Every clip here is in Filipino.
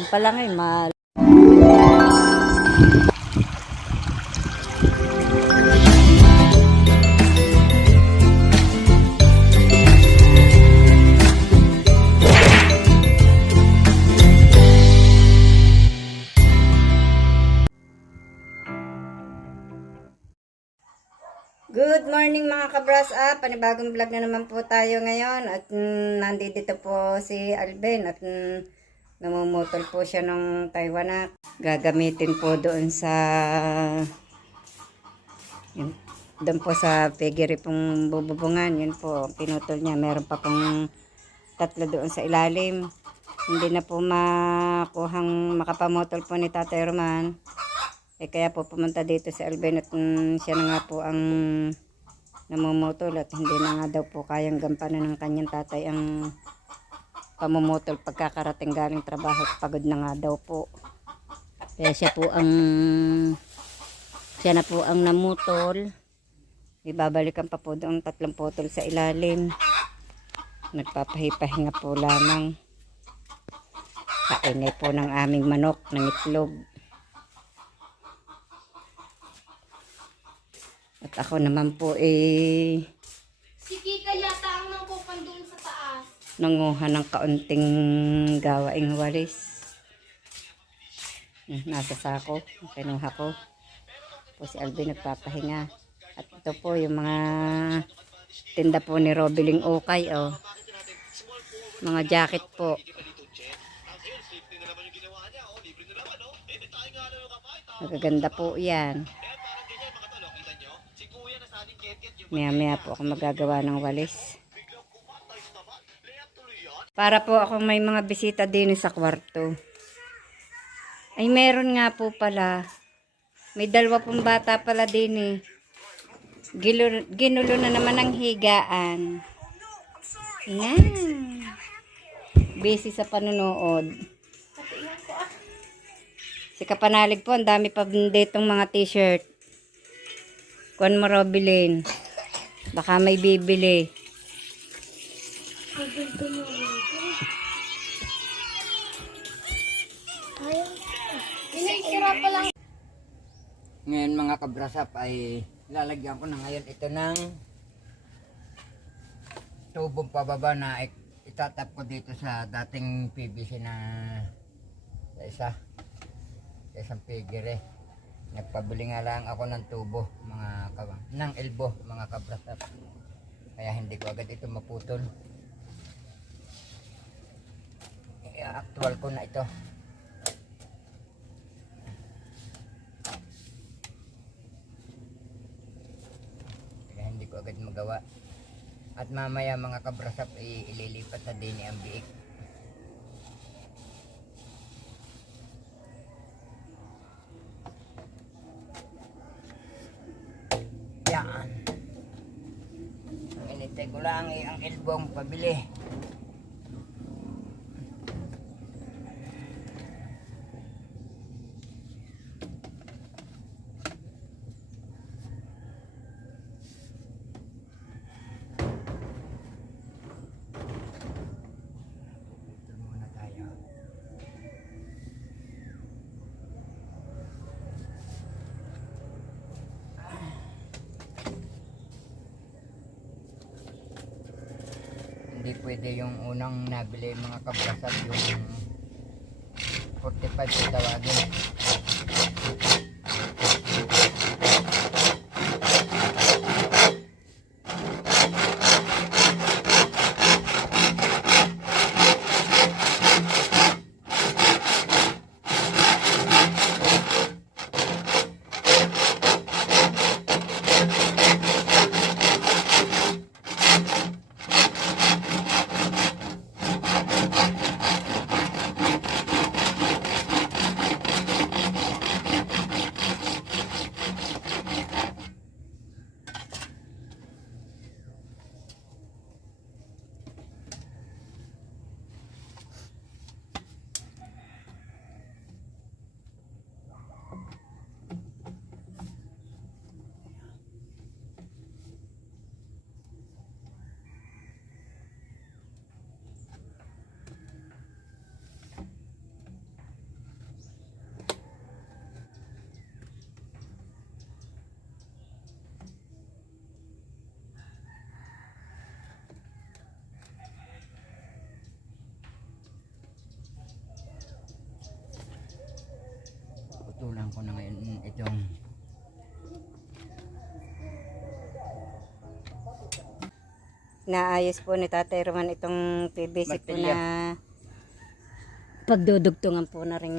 Yung pala ngayon, Good morning mga kabras up. Panibagong vlog na naman po tayo ngayon. At nandito po si Alben. At namumutol po siya ng Taiwanak. Gagamitin po doon sa doon po sa piggery pong bububungan. Yun po, pinutol niya. Meron pa pong tatlo doon sa ilalim. Hindi na po makuhang makapamutol po ni Tatay Roman. Kaya po pumunta dito si Alben at siya na nga po ang namumutol at hindi na nga daw po kayang gampanan ng kanyang tatay ang pamumutol pagkakarating galing trabaho at pagod na nga daw po. Kaya siya na po ang namutol. Ibabalikan pa po doon 3 putol sa ilalim. Nagpapahipahinga po lamang. Kaingay po ng aming manok ng itlog. At ako naman po si Kika yata ang nangkupan doon sa taas. Nanguha ng kaunting gawaing walis. Nasa sako. Kinuha ko. Po si Alvin nagpapahinga. At ito po yung mga tinda po ni Robeling Ukay. Oh. Mga jacket po. Magaganda po yan. Maya po ako magagawa ng walis. Para po ako may mga bisita din sa kwarto. Ay meron nga po pala. May 2 pong bata pala din. Ginulo na naman ang higaan. Yan. Busy sa panunood. Si Kapanalig po, ang dami pa ditong mga t-shirt. Kuan mo Robilin. Baka may bibili. Ngayon mga kabrasap ay lalagyan ko na ngayon ito ng tubong pababa na itatap ko dito sa dating PVC na sa isang piggery. Nagpabili nga lang ako ng tubo ng elbow mga kabrasap. Kaya hindi ko agad ito maputol. Actual ko na ito. Kaya hindi ko agad magawa. At mamaya mga kabrasap ililipat na din ang biik. Yan. Inintay ko lang ang elbong pabili. Ito muna tayo. Hindi pwede yung unang nabili mga kabrasap, yung 45 po tawagin. puputulan ko na ngayon itong Naayos po ni Tatay Roman itong PVC po Baterya. na pagdudugtungan po na rin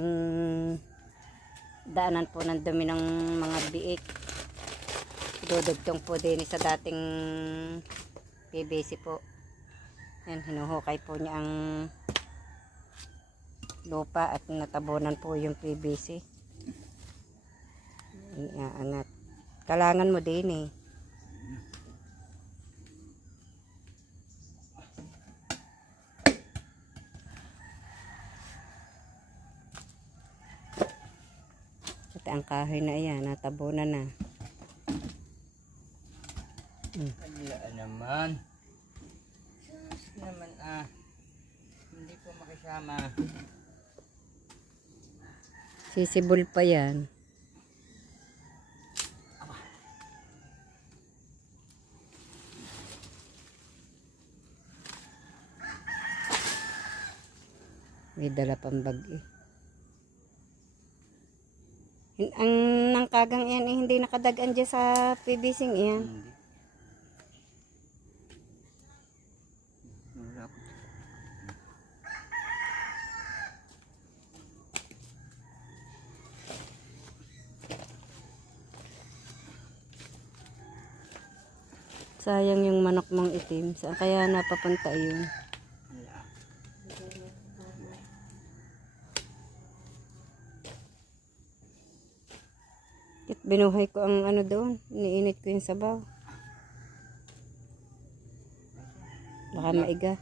daanan po ng dumi ng mga biik. Dudugtong po din sa dating PVC po. Yan, hinuhukay po niya ang lupa at natabunan po yung PVC. Iaangat. Kalangan mo din eh. At ang kahoy na iyan, natabunan na. Wala naman. Sus naman hindi po makisama. Sisibol pa yan. May dala pang bag eh. Ang nangkagang yan eh, hindi nakadagan dyan sa PVC yan. Hindi. Wala po. Sayang yung manok mong itim. Saan kaya napapunta yun? Wala. At binuhay ko ang ano doon. Iniinit ko yung sabaw. Baka maiga.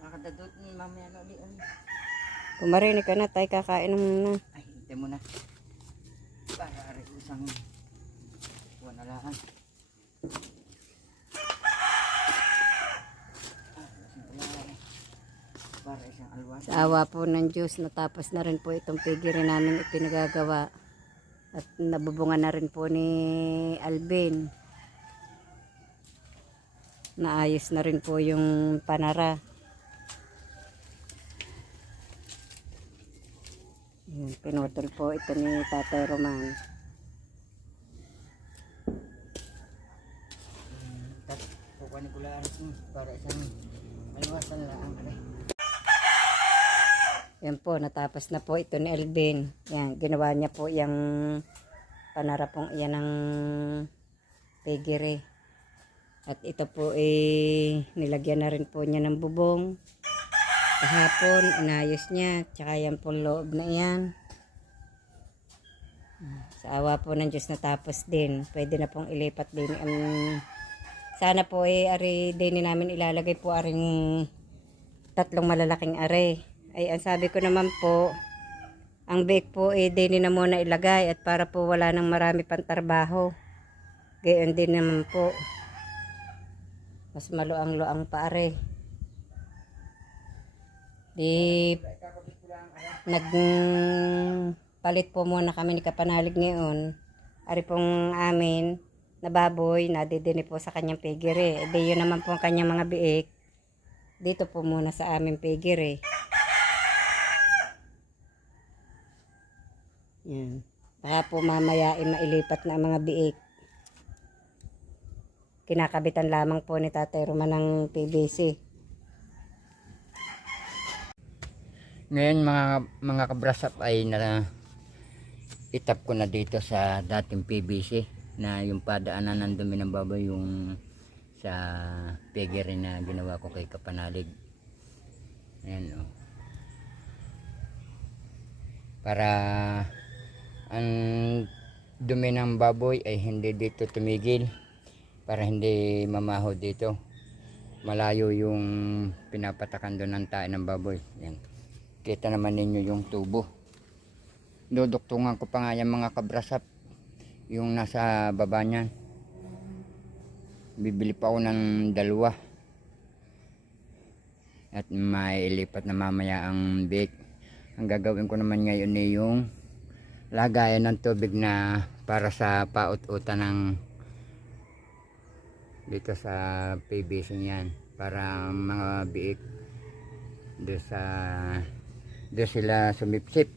Nakadadot mamaya na ulit. Kumarinig ka na, tayo kakain na muna. Ay, hintay mo na. Para rin isang buwan na lang. Para isang alwas. Sa awa po ng Diyos, natapos na rin po itong pigiri namin ipinagagawa. At nabubungan na rin po ni Alvin. Naayos na rin po yung panara. Yan, pinutol po ito ni Tatay Roman. Kukuha ko lang para isang alwasan lang. Yan po, natapos na po ito ni Alvin. Yan, ginawa niya po yung panara pong iyan ng pigiri. At ito po nilagyan na rin po niya ng bubong. Kahapon, inayos niya. Tsaka yan po loob na iyan. Sa awa po ng Diyos natapos din. Pwede na pong ilipat din. Sana po ari din namin ilalagay po aring 3 malalaking are. Ay, ang sabi ko naman po, ang bake po din na muna ilagay at para po wala nang marami pang trabaho. Gayon din naman po. Mas maluang-luang pa are. Di nagpalit po muna kami ni Kapanalig ngayon. Ari pong amin na baboy, nadidini po sa kanyang pigiri. Di yun naman po ang kanyang mga biik. Dito po muna sa aming pigiri. Yan. Baka po mamaya mailipat na ang mga biik. Kinakabitan lamang po ni Tatay Roman ng PVC. Ngayon mga kabrasap ay itap ko na dito sa dating PVC na yung padaanan ng dumi ng baboy yung sa pigiri na ginawa ko kay Kapanalig. Ayan o. Para ang dumi ng baboy ay hindi dito tumigil, para hindi mamaho dito. Malayo yung pinapatakan doon ng tae ng baboy. Yan. Kita naman ninyo yung tubo. Duduktungan ko pa nga yung mga kabrasap, yung nasa baba niyan. Bibili pa ako ng 2 at mailipat na mamaya ang bake. Ang gagawin ko naman ngayon ay yung lagayan ng tubig na para sa paut-utan ng dito sa PVC niyan, para mga biik doon sila sumipsip.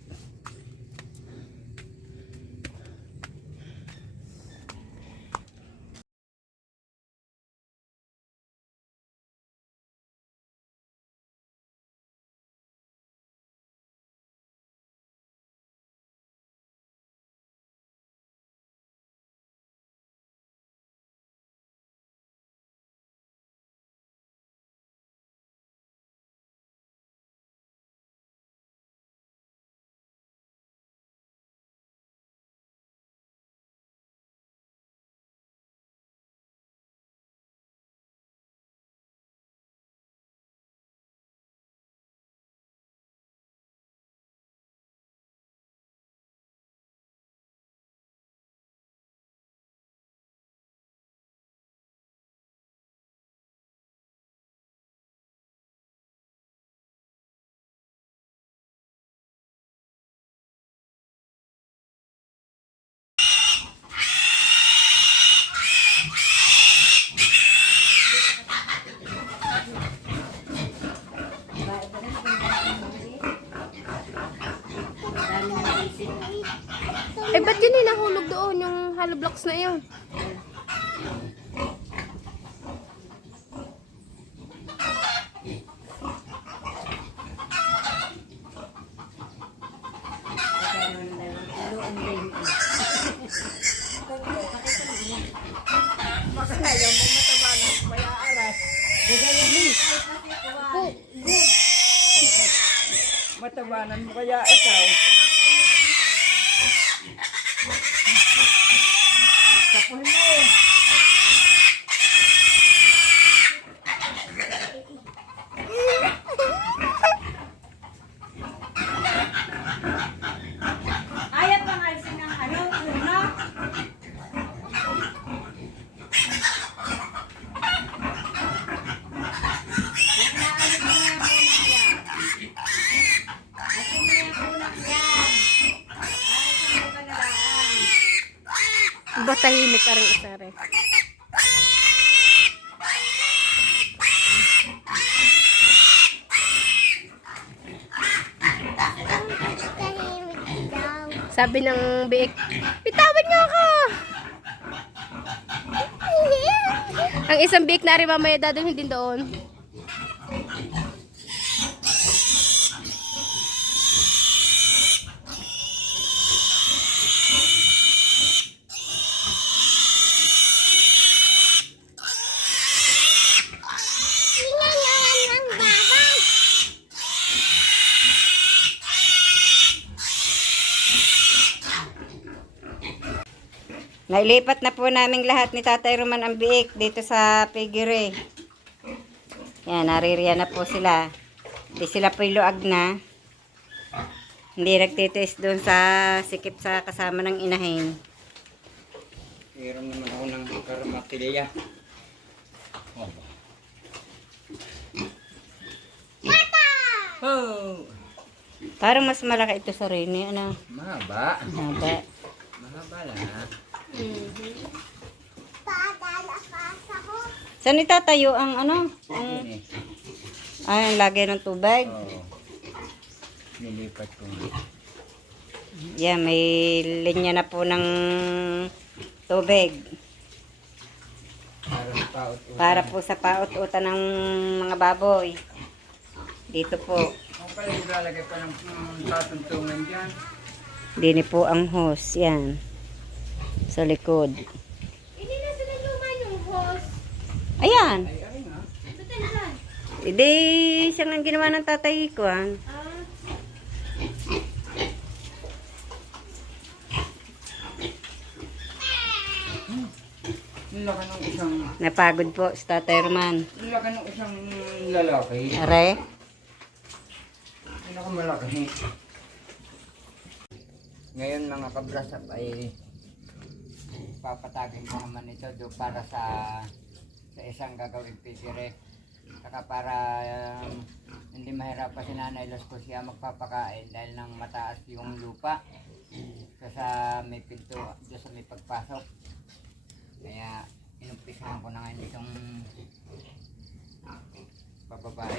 Ba't yun eh nahulog doon, yung hollow blocks na yun? Makaya mo mataba ng kaya aras. Matabanan mo kaya ikaw. Kapuhin mo. Ayaw pang alisin ng ano, no? Ba tahimik ka rin isa rin. Sabi ng biik, bitawan niyo ako! Ang isang biik na rin mamaya dadalhin din doon. Nailipat na po namin lahat ni Tatay Roman ang biik dito sa piggery. Yan, naririyan na po sila. Hindi sila po iluag na. Hindi nagtitiis doon sa sikip sa kasama ng inahin. Meron naman ako ng karamaktilya. Oh! Parang mas malaki ito sa rin. Ano? Mahaba. Haba. Mahaba lang ha. Saan itatayo ang ano? Yun eh. Ang lagay ng tubig? Oo. Nilipat ko. Yan, may linya na po ng tubig. Parang paut-ut. Para po sa paut-utan ng mga baboy. Dito po. Kung pala ilalagay pa ng tatuntungan dyan. Dini po ang hose. Yan. Sa likod. Hindi na sila luma yung hose. Ayan. Ay nga. Ba't yan? Hindi siyang ang ginawa ng tatay ko. Ah, Nilaka ng isang... Napagod po sa Tatay Roman. Nilaka ng isang lalaki. Are? Pinakamalaki. Ngayon mga kabrasap ay papatagin ko naman ito do para sa isang gagawing pigire. Saka para hindi mahirapan si Nanay Los ko siya magpapakain dahil nang mataas yung lupa. So sa may pinto, doon sa may pagpasok. Kaya inumpisahan ko na ngayon itong pababae.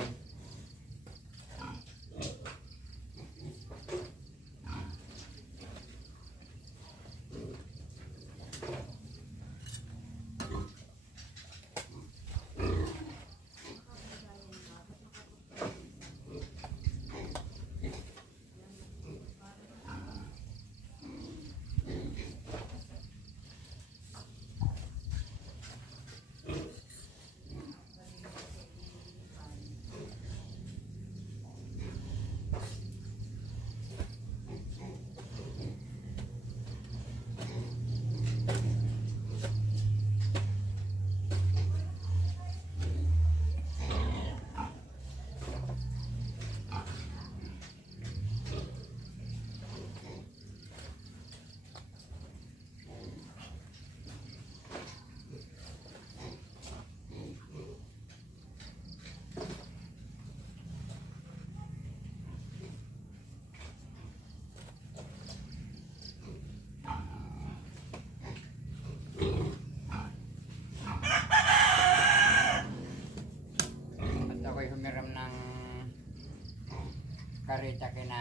karita kina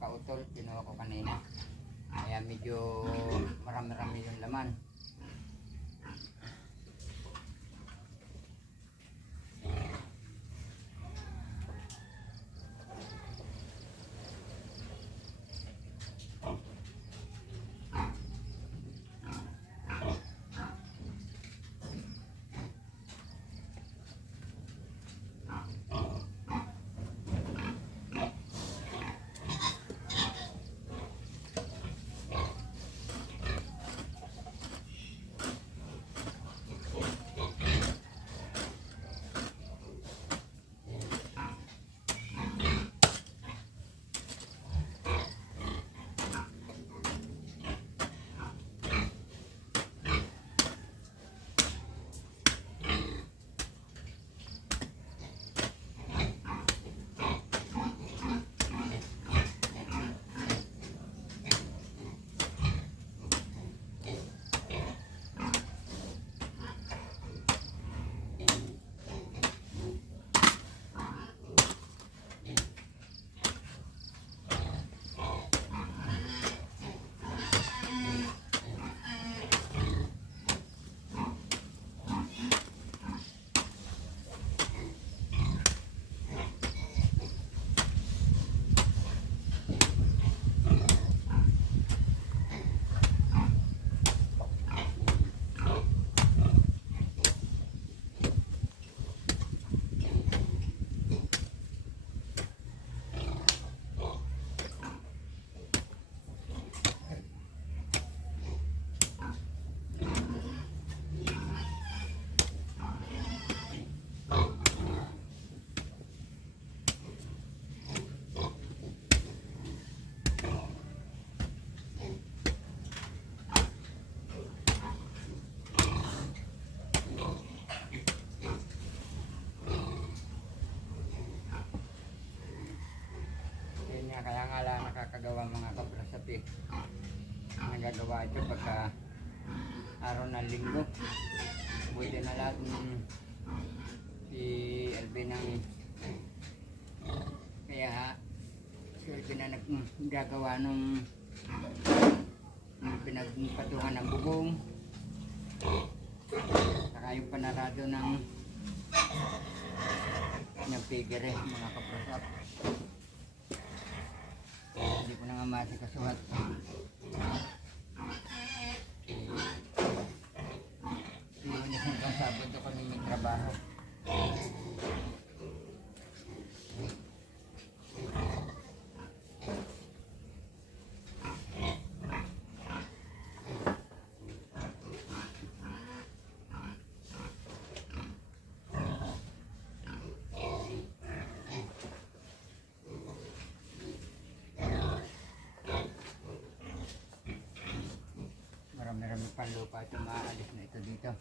pautol, kinuha ko kanina. Kaya medyo marami-rami yung laman. Kaya nga lang nakakagawa mga kaprasapi. Nagagawa ito pagka araw ng linggo. Buti na lahat si Alvin ang kaya si Alvin na naggagawa nung pinagpatungan ng bubong. Saka yung panarado ng pigere mga kaprasap. Hindi ko na nga masikasuhat. Lunes hanggang Sabado kami may trabaho. Marami-rami pang lupa ito, maaalis na ito dito.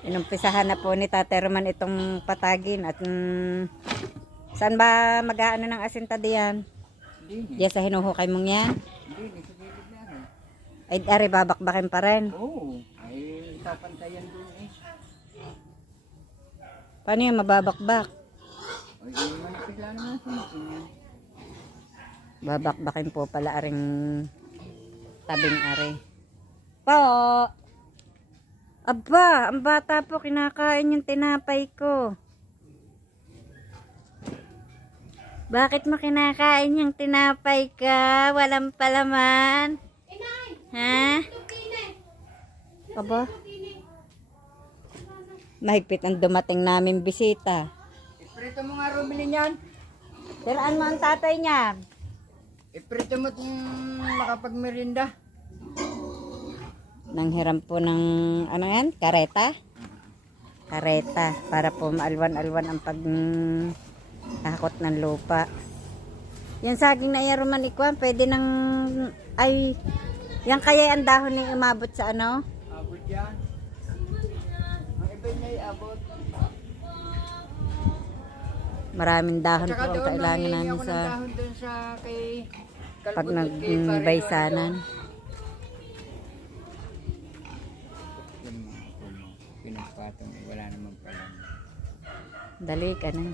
Inumpisahan na po ni Tate Roman itong patagin at saan ba mag-aano ng asinta diyan? Diyan sa hinuhukay mong yan? Hindi, sa gilid na rin. Ay, ari babakbakin pa rin. Oo, ay tapantayan doon eh. Paano yung mababakbak? Ay, manipis lang naman siya. Babakbakin po pala aring tabing ari. Po! Aba, ang bata po kinakain yung tinapay ko. Bakit mo kinakain yung tinapay ka? Walang palaman. Inay! Ha? Tupine! Aba? Mahigpit ang dumating namin bisita. Iprito mo nga Robin yan. Tiraan mo ang tatay niya. Iprito mo itong makapagmerinda. Nanghiram po ng ano yan? Kareta? Kareta. Para po maalwan-alwan ang paghakot ng lupa. Yan saging na yan Roman Ikuan. Pwede nang ay yan kaya ang dahon ni umabot sa ano? Abot yan. Ang iba niya iabot. Maraming dahon po Tsaka ang doon, kailangan nangihingi namin ako ng sa dahon doon sa kay pag Kalbut at kay Paredo, nagbaysanan. Yung mga puno, pinagpatong, wala namang pala. Dali ka na.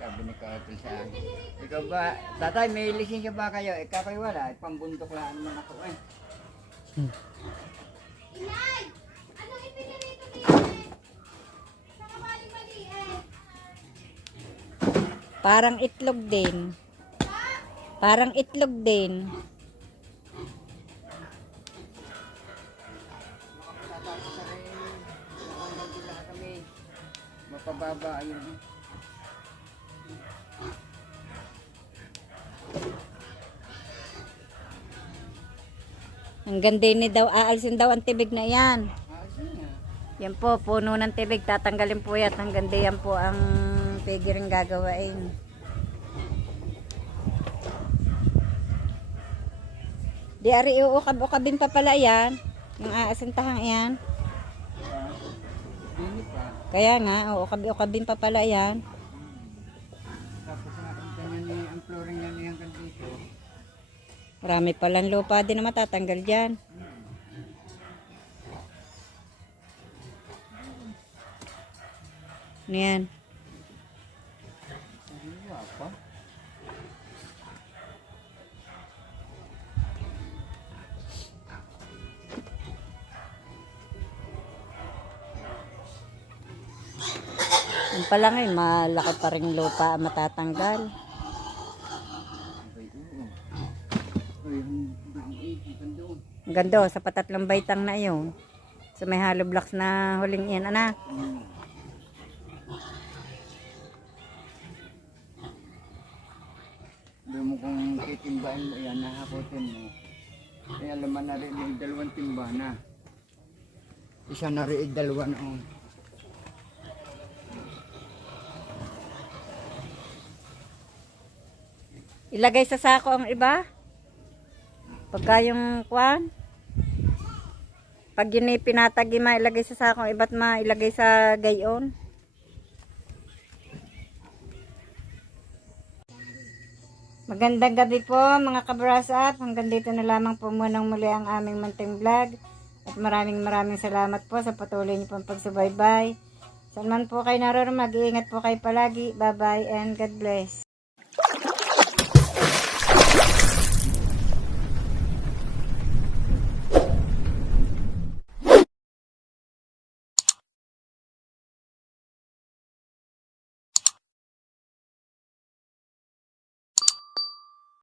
Sabi ni Kaotil sa akin, ikaw ba, tatay, may lisensya ba kayo? Ikaw kayo wala, pambundok lang naman ako eh. Inay! Anong ipinirito dito eh? Sa kamali-maliit. Parang itlog din. Parang itlog din. Makapatapos sa rin, nakakagula kami, mapababa ayun. Hanggang din ni daw, aalsin daw ang tibig na yan. Sige nga. Yan po, puno ng tibig, tatanggalin po yan. Hanggang di yan po ang pigiring gagawain. Di ari uukab-ukabin pa pala yan. Yung aasintahang yan. Dini pa. Kaya nga, uukab-ukabin pa pala yan. Tapos nakakita niya ni ang flooring niya niya hanggang dito. Marami palang lupa din na matatanggal dyan. Ano yan? Wala pa. Yung pala nga, malaki pa rin lupa ang matatanggal. Ay, oo. Ay, hanggang doon. Ang ganda, sa patatlong baitang na yun. So may hollow blocks na huling yan, anak. Doon mo kung titimbahin mo yan, nahakotin mo. Kaya laman na rin yung 2 timba na. Isa na rin 2 noon. Ilagay sa sako ang iba. Pagka yung kwan. Pag yun ay pinatagi, mailagay sa sako ang iba't mailagay sa gayon. Magandang gabi po mga kabrasap. Hanggang dito na lamang po munang muli ang aming munting vlog. At maraming salamat po sa patuloy niyo pong pagsubaybay. Saan man po kayo naroon, mag-iingat po kayo palagi. Bye bye and God bless.